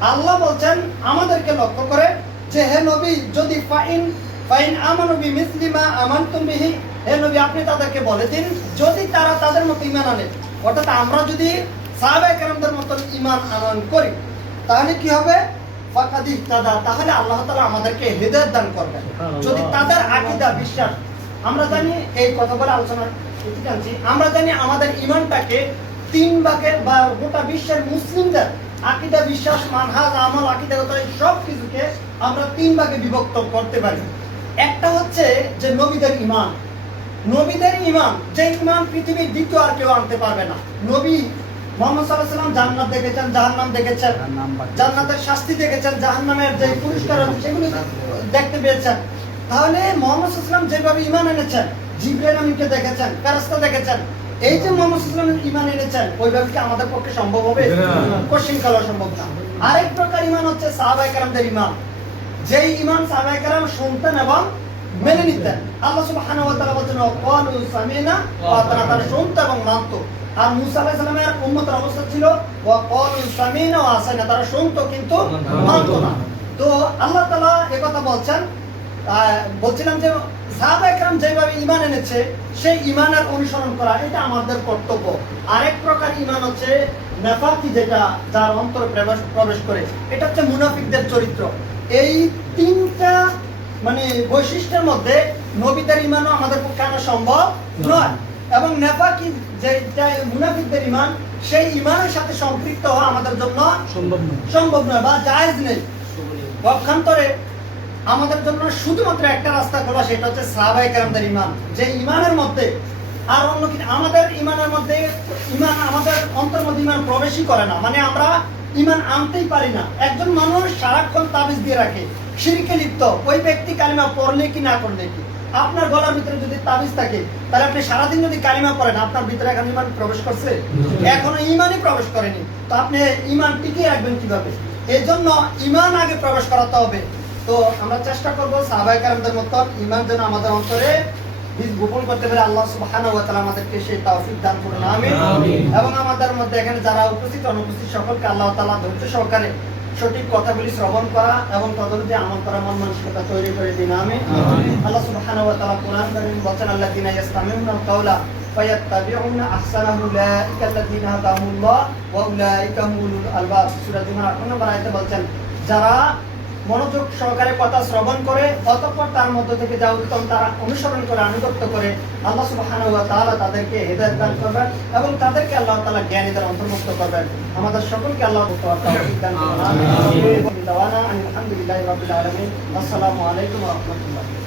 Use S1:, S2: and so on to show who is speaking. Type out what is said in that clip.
S1: আল্লাহ বলছেন আমাদেরকে লক্ষ্য করে যে হে নবী যদি ফাইন ফাইন আমানু বিমিসলিমা আমানতুম বিহি হে নবী আপনি তাদেরকে বলে দিন যদি তারা তাদের মতো ঈমান আনে। অর্থাৎ আমরা যদি সাহাবায়ে কেরামদের মতো ঈমান আনয়ন করি তাহলে কি হবে? ফাকাদ ইহতাদা তাহলে আল্লাহ তাআলা আমাদেরকে হেদায়েত দান করবেন। যদি তাদের আকীদা বিশ্বাস আমরা জানি এই কথা বলে আলোচনা আমরা জানি আমাদের ইমানটাকে তিন ভাগে বা গোটা বিশ্বের মুসলিমদের আকীদা বিশ্বাস মানহাজ আমল আকীদাগত এই সব কিছুকে আমরা তিন ভাগে বিভক্ত করতে পারি। একটা হচ্ছে যে নবীদের ঈমান। নবীদের ঈমান যে ঈমান পৃথিবীর দ্বিতীয় আর কেউ আনতে পারবে না। নবী মোহাম্মদ আলাইহি সাল্লাম জান্নাত দেখেছেন জাহান্নাম দেখেছেন। জান্নাতের শাস্তি দেখেছেন জাহান্নামের যে পুরস্কার আছে সেগুলো দেখতে পেয়েছেন। তাহলে মোহাম্মদ সাল্লাম যেভাবে ঈমান এনেছেন জিব্রাইল আমিনকে দেখেছেন ফেরেশতা দেখেছেন এই যে মোহাম্মদ সাল্লাম ঈমান এনেছেন ওইভাবে কি আমাদের পক্ষে সম্ভব হবে? কোশ্চিন কালো সম্ভব না। আরেক প্রকার ঈমান হচ্ছে সাহাবায়ে কেরামদের ঈমান। যেই ঈমান সাহাবায়ে কেরাম শুনতেন এবং মেনে নিতেন। আল্লাহ সুবহানাহু ওয়া তাআলা বলেন ক্বালু সামিনা ওয়া আতানা তারা শুনতো এবং মানতো। আর মুসা আলাইহিস সালামের উম্মতের অবস্থা ছিল ওয়া ক্বালু সামিনা ওয়া আসাইনা তারা শুনতো কিন্তু মানতো না। তো আল্লাহ তাআলা এই কথা বলছেন বলছিলাম যে সাহাবা একরাম যেভাবে ঈমান এনেছে সেই ঈমানের অনুসরণ করা এটা আমাদের কর্তব্য। আরেক প্রকার ঈমান হচ্ছে নাফাকি যেটা যার অন্তরে প্রবেশ প্রবেশ করে এটা হচ্ছে মুনাফিকদের চরিত্র। এই তিনটা মানে বৈশিষ্ট্যের মধ্যে নবীদের ঈমানও আমাদের পক্ষে আনা সম্ভব নয়। এবং নেফাকি যেটা মুনাফিকদের ইমান সেই ইমানের সাথে সম্পৃক্ত হওয়া আমাদের জন্য
S2: সম্ভব নয়।
S1: সম্ভব নয় বা জায়েজ নেই। পক্ষান্তরে আমাদের জন্য শুধুমাত্র একটা রাস্তা খোলা, সেটা হচ্ছে সাহাবাই কেরামদের ইমান যে ইমানের মধ্যে আর অন্য কি আমাদের ইমানের মধ্যে ইমান আমাদের অন্তর মধ্যে ইমান প্রবেশই করে না। মানে আমরা ইমান আনতেই পারি না। একজন মানুষ সারাক্ষণ তাবিজ দিয়ে রাখে সিরকে লিপ্ত, ওই ব্যক্তি কালিমা পড়লে কি, না করলে কি? আপনার গলার ভিতরে যদি তাবিজ থাকে, তাহলে আপনি সারাদিন যদি কালিমা পড়েন, আপনার ভিতরে এখন ইমান প্রবেশ করছে? এখনও ইমানই প্রবেশ করেনি। তো আপনি ইমান টিকিয়ে রাখবেন কীভাবে? এই জন্য ইমান আগে প্রবেশ করাতে হবে। তো আমরা চেষ্টা করব সাহাবাই কারামদের মতো ইমান যেন আমাদের অন্তরে বীজ গোপন করতে পারে আল্লাহ সুবহানাহু ওয়া তাআলা আমাদেরকে সেই তৌফিক দান করুন আমিন। এবং আমাদের মধ্যে এখানে যারা উপস্থিত অনুপস্থিত সকলকে আল্লাহ তাআলা ধৈর্য সহকারে সঠিক কথাগুলি শ্রবণ করা এবং আমল করা মন মানসিকতা তৈরি করে দিন। আল্লাহ সুবহানাহু ওয়া তাআলা কোরআন কারীম ইয়াসতামিউনা ওয়া উলাইকা হুমুল আলবাব সূরা জুমার 8 নম্বর আয়াতে বলছেন যারা মনোযোগ সহকারে কথা শ্রবণ করে অতঃপর তার মধ্য থেকে যা উত্তম তারা অনুসরণ করে আনুগত্য করে আল্লাহ সুবাহান তাআলা তাদেরকে হৃদয় দান করবেন এবং তাদেরকে আল্লাহ তালা জ্ঞানীদের অন্তর্ভুক্ত করবেন আমাদের সকলকে আল্লাহ আসসালামু আলাইকুম রাহমাতুল্লাহ